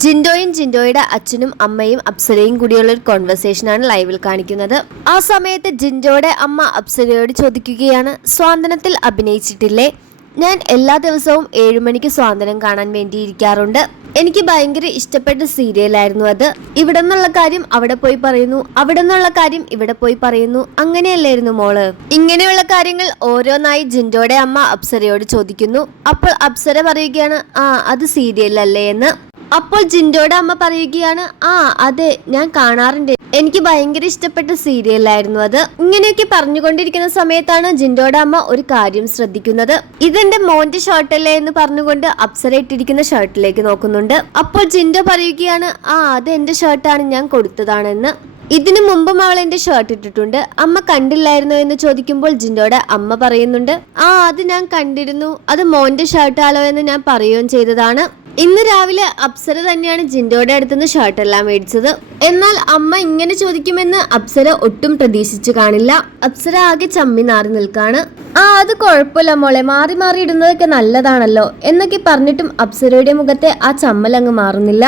ജിൻഡോയും ജിൻഡോയുടെ അച്ഛനും അമ്മയും അപ്സരയും കൂടിയുള്ള ഒരു കോൺവെർസേഷനാണ് ലൈവിൽ കാണിക്കുന്നത്. ആ സമയത്ത് ജിൻഡോയുടെ അമ്മ അപ്സരയോട് ചോദിക്കുകയാണ് സ്വാതന്ത്ര്യത്തിൽ അഭിനയിച്ചിട്ടില്ലേ? ഞാൻ എല്ലാ ദിവസവും ഏഴുമണിക്ക് സ്വാതന്ത്ര്യം കാണാൻ വേണ്ടി ഇരിക്കാറുണ്ട് എനിക്ക് ഭയങ്കര ഇഷ്ടപ്പെട്ട സീരിയലായിരുന്നു അത്. ഇവിടെ നിന്നുള്ള കാര്യം അവിടെ പോയി പറയുന്നു അവിടെ നിന്നുള്ള കാര്യം ഇവിടെ പോയി പറയുന്നു അങ്ങനെയല്ലായിരുന്നു മോൾ. ഇങ്ങനെയുള്ള കാര്യങ്ങൾ ഓരോന്നായി ജിൻഡോയുടെ അമ്മ അപ്സരയോട് ചോദിക്കുന്നു. അപ്പോൾ അപ്സര പറയുകയാണ് ആ അത് സീരിയലല്ലേ? എന്ന്. അപ്പോൾ ജിൻഡോയുടെ അമ്മ പറയുകയാണ് ആ അതെ ഞാൻ കാണാറുണ്ട്. എനിക്ക് ഭയങ്കര ഇഷ്ടപ്പെട്ട സീരിയലായിരുന്നു അത്. ഇങ്ങനെയൊക്കെ പറഞ്ഞുകൊണ്ടിരിക്കുന്ന സമയത്താണ് ജിൻഡോയുടെ അമ്മ ഒരു കാര്യം ശ്രദ്ധിക്കുന്നത്. ഇതെന്റെ മോന്റെ ഷർട്ടല്ലേ? എന്ന് പറഞ്ഞുകൊണ്ട് അപ്സര ഇട്ടിരിക്കുന്ന ഷർട്ടിലേക്ക് നോക്കുന്നുണ്ട്. അപ്പോൾ ജിൻഡോ പറയുകയാണ് ആ അത് എന്റെ ഷർട്ടാണ് ഞാൻ കൊടുത്തതാണെന്ന്. ഇതിനു മുമ്പും അവൾ എന്റെ ഷർട്ട് ഇട്ടിട്ടുണ്ട്. അമ്മ കണ്ടില്ലായിരുന്നോ എന്ന് ചോദിക്കുമ്പോൾ ജിൻഡോയുടെ അമ്മ പറയുന്നുണ്ട് ആ അത് ഞാൻ കണ്ടിരുന്നു. അത് മോന്റെ ഷർട്ടാലോ എന്ന് ഞാൻ പറയുകയും ചെയ്തതാണ്. ഇന്ന് രാവിലെ അപ്സര തന്നെയാണ് ജിൻഡോയുടെ അടുത്തുനിന്ന് ഷർട്ട് എല്ലാം മേടിച്ചത്. എന്നാൽ അമ്മ ഇങ്ങനെ ചോദിക്കുമെന്ന് അപ്സര ഒട്ടും പ്രതീക്ഷിച്ചു കാണില്ല. അപ്സര ആകെ ചമ്മി നാറി നിൽക്കാണ്. ആ അത് കുഴപ്പമില്ല മോളെ. മാറി മാറി ഇടുന്നതൊക്കെ നല്ലതാണല്ലോ എന്നൊക്കെ പറഞ്ഞിട്ടും അപ്സരയുടെ മുഖത്തെ ആ ചമ്മൽ അങ്ങ് മാറുന്നില്ല.